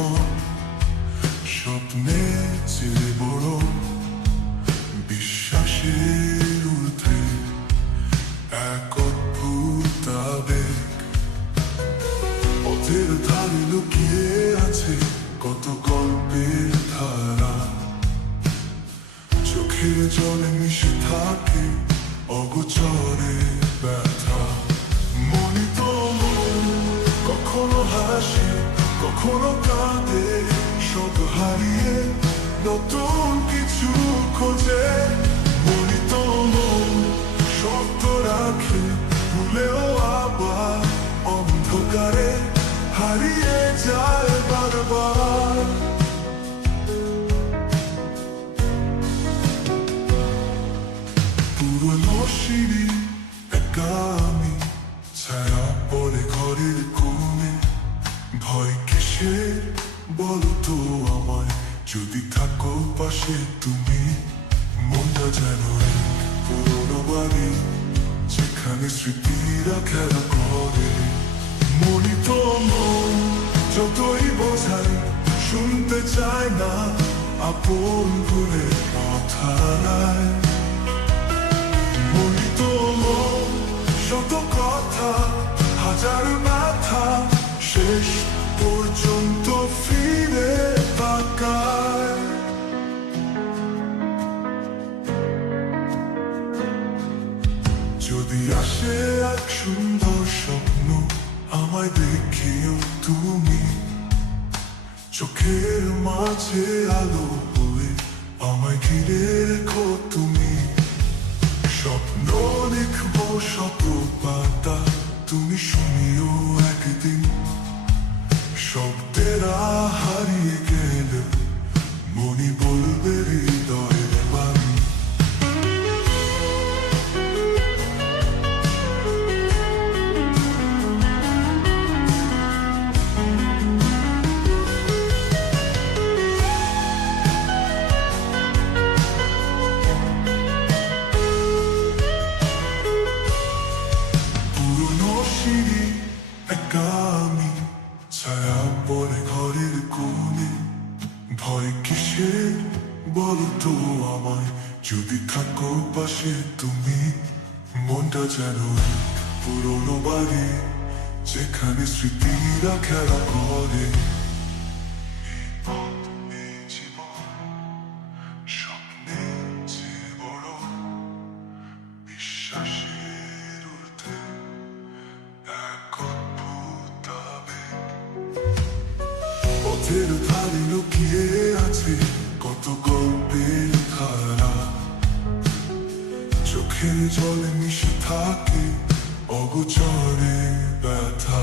জীবন স্বপ্নের চেয়ে বড়, বিশ্বাসের ঊর্ধ্বে এক অদ্ভুত আবেগ। পথের ধারে লুকিয়ে আছে কত গল্পের ধারা, চোখের জলে মিশে থাকে অগোচরে ব্যথা। মোহিত মন কখনো হাসে কখনো কাঁদে, সব হারিয়ে নতুন কিছু খোঁজে। মোহিত মন শব্দ রাখে ভুলেও আবার অন্ধকারে হারিয়ে যায় বারবার। পুরনো সিঁড়ি একা আমি, ছায়া পড়ে ঘরের কোণে। ভয় কিসের বলো তো আমায়, যদি থাকো পাশে তুমি। মনটা যেন পুরনো বাড়ি, যেখানে স্মৃতিরা খেলা করে। মোহিত মন যতই বোঝাই শুনতে চায় না আপন ভুলে কথায়। মোহিত মন শত কথা হাজার ব্যথা, শেষ পর্যন্ত ফিরে তাকায়। যদি আসে এক সুন্দর স্বপ্ন, আমায় দেখিও তুমি। চোখের মাঝে আলো হয়ে আমায় ঘিরে রেখো তুমি। স্বপ্ন লিখবো শত পাতা, তুমি শুনিও একদিন। শব্দেরা হারিয়ে গেলে মনি বলবে হৃদয়ের বাণী। পুরনো সিঁড়ি একা আমি, ছায়া পড়ে ঘরের কোণে। ভয় কিসের বলো তো আমায়, যদি থাকো পাশে তুমি। মনটা যেন পুরনো বাড়ি, যেখানে স্মৃতিরা খেলা করে। স্বপ্নের চেয়ে বড়, বিশ্বাসের ঊর্ধ্বে এক অদ্ভুত আবেগ। পথের ধারে লুকিয়ে আছে কত গল্পের ধারা, চোখের জলে মিশে থাকে অগোচরে ব্যথা।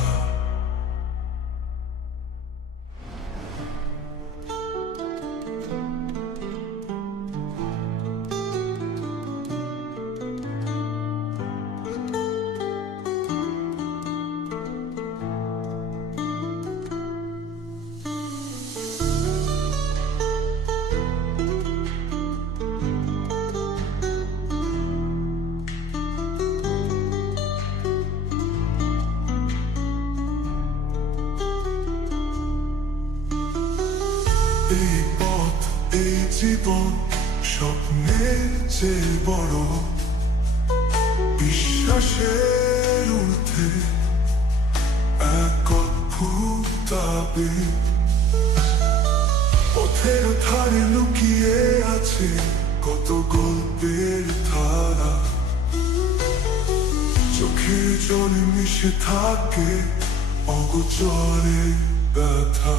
এই পথ এই জীবন স্বপ্নের চেয়ে বড়, বিশ্বাসের ঊর্ধ্বে এক অদ্ভুত আবেগ। পথের ধারে লুকিয়ে আছে কত গল্পের ধারা, চোখের জলে মিশে থাকে অগোচরে ব্যথা।